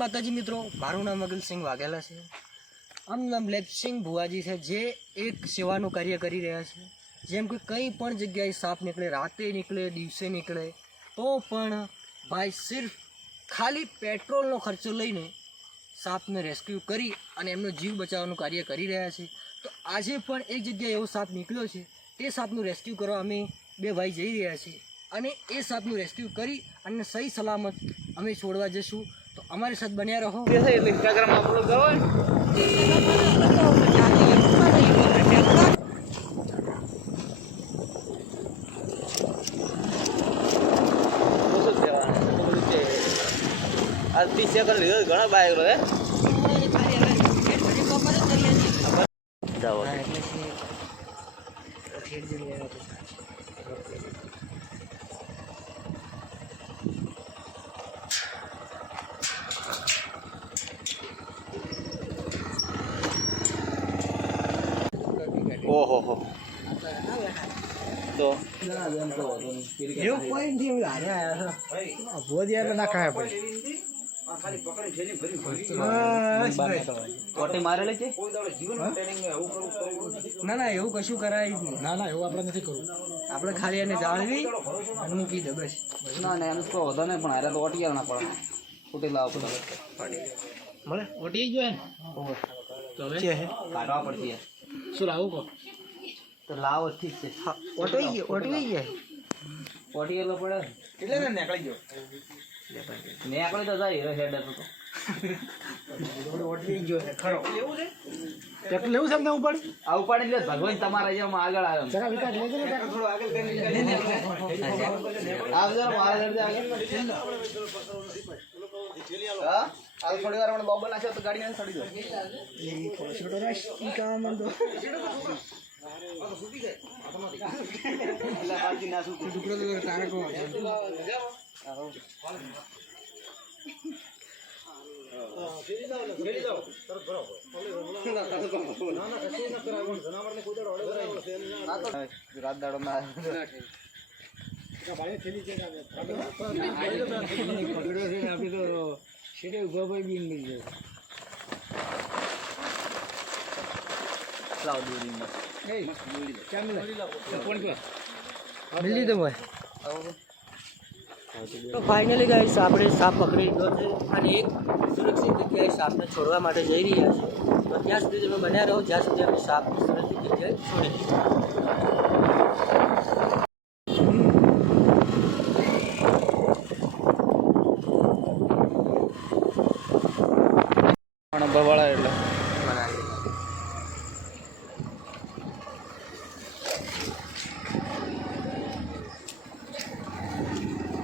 માતાજી મિત્રો, મારું નામ અગલસિંહ વાઘેલા છે. આમનું નામ લેપસિંહ ભુવાજી છે, જે એક સેવાનું કાર્ય કરી રહ્યા છે. જેમ કે કંઈ પણ જગ્યાએ સાપ નીકળે, રાતે નીકળે, દિવસે નીકળે, તો પણ ભાઈ સિર્ફ ખાલી પેટ્રોલનો ખર્ચો લઈને સાપને રેસ્ક્યુ કરી અને એમનો જીવ બચાવવાનું કાર્ય કરી રહ્યા છે. તો આજે પણ એક જગ્યાએ એવો સાપ નીકળ્યો છે. તે સાપનું રેસ્ક્યુ કરવા અમે બે ભાઈ જઈ રહ્યા છીએ અને એ સાપનું રેસ્ક્યુ કરી અને સહી સલામત અમે છોડવા જઈશું. તો અમારી સાથે બન્યા રહો. ઇન્સ્ટાગ્રામ અપલોડ કરો आज 30 सेकंड લીધો ઘણા બાઈક રે જાઓ ઓહો હો તો એવું કોઈ નથી, એવું હારે આવ્યા છો ભોજિયા ના ખાય ભાઈ. કોટી મારેલી છે? ના ના એવું કશું કરાય જ નહીં. ના એવું આપણે નથી કરવું. આપણે ખાલી એને જાળવી અને મૂકી દે બસ. ના ના એમ તો વધો નહીં, પણ હારે તો ઓટી ના પડે. કોટી લાવો પડે. મળે ઓટી ગયો ને તો હવે કાઢવા પડશે યાર. શું લાવું કહો? તો લાવો ઠીક છે. ઓટવી ગયા ઓટી એટલો પડે એટલે ને નીકળી ગયો. નીકળી તો જાય હેડ હતો તો ઓટવી ગયો ખરો. ટ્રેક્ટર લેવું છે અમને ઉપાડી? આ ઉપાડી લે ભગવાન તમારા જેમ આગળ આવ્યો જરા વિકાસ લેજો ને ટ્રેક્ટર થોડું આગળ કરીને આવજો મારા ઘરે આગળ. હા આ થોડી વાર મને બોબલ નાખ્યો તો ગાડી ને સડી ગયો. છોટો રાશ ઈ કામ મંદો એટલે બાકી ના શું ટુકડો તો તારે કો રાત દાડો ના સીધે ઉભો ભાઈ બીન મળી જાય. લાવ દોરી મસ્ત મિલી દે ભાઈ. તો ફાઇનલી ગાઈસ આપણે સાપ પકડી લીધો છે અને એક સુરક્ષિત જગ્યાએ સાપને છોડવા માટે જઈ રહ્યા છે. તો ત્યાં સુધી તમે બન્યા રહો, જ્યાં સુધી અમે સાપને સુરક્ષિત જગ્યાએ છોડી દઈએ. બવાળા એટલે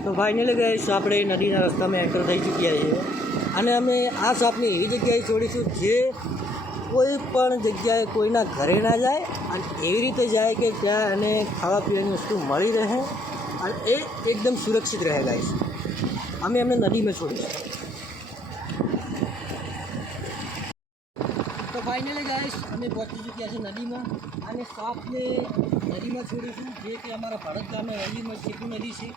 તો ફાઇનલી ગાઈસ આપણે નદીના રસ્તામાં એન્ટર થઈ ચૂક્યા છીએ અને અમે આ સાપને એવી જગ્યાએ છોડીશું જે કોઈ પણ જગ્યાએ કોઈના ઘરે ના જાય અને એવી રીતે જાય કે ત્યાં એને ખાવા પીવાની વસ્તુ મળી રહે અને એ એકદમ સુરક્ષિત રહે. ગાઈસ અમે એમને નદીમાં છોડીશું. તો ફાઇનલી ગાઈસ અમે પહોંચી ચૂક્યા છીએ નદીમાં અને સાપને નદીમાં છોડીશું, જે કે અમારા ભારત ગામના નદીમાં ચીકુ નદી છે.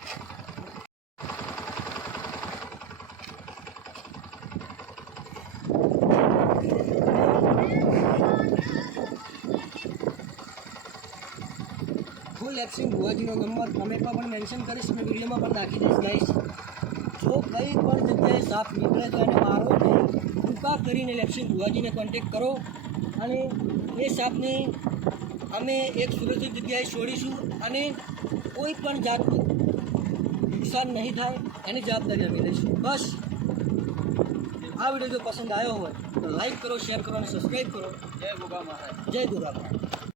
હું લેપસિંહ ભુવાજીનો નંબર કમેન્ટમાં પણ મેન્શન કરીશ અને વિડીયોમાં પણ નાખી દઈશ. ગાઈસ જો કંઈ પણ જગ્યાએ સાપ નીકળે તો એને મારો નહીં, કૃપા કરીને લેપસિંહ ભુવાજીને કોન્ટેક્ટ કરો અને એ સાપને અમે એક સુરક્ષિત જગ્યાએ છોડીશું અને કોઈ પણ જાતનું નુકસાન નહીં થાય એની જવાબદારી અમે લઈશું. બસ આ વિડીયો જો પસંદ આવ્યો હોય તો લાઈક કરો, શેર કરો અને સબસ્ક્રાઈબ કરો. જય ગોગા મહારાજ. જય ગોગા મહારાજ.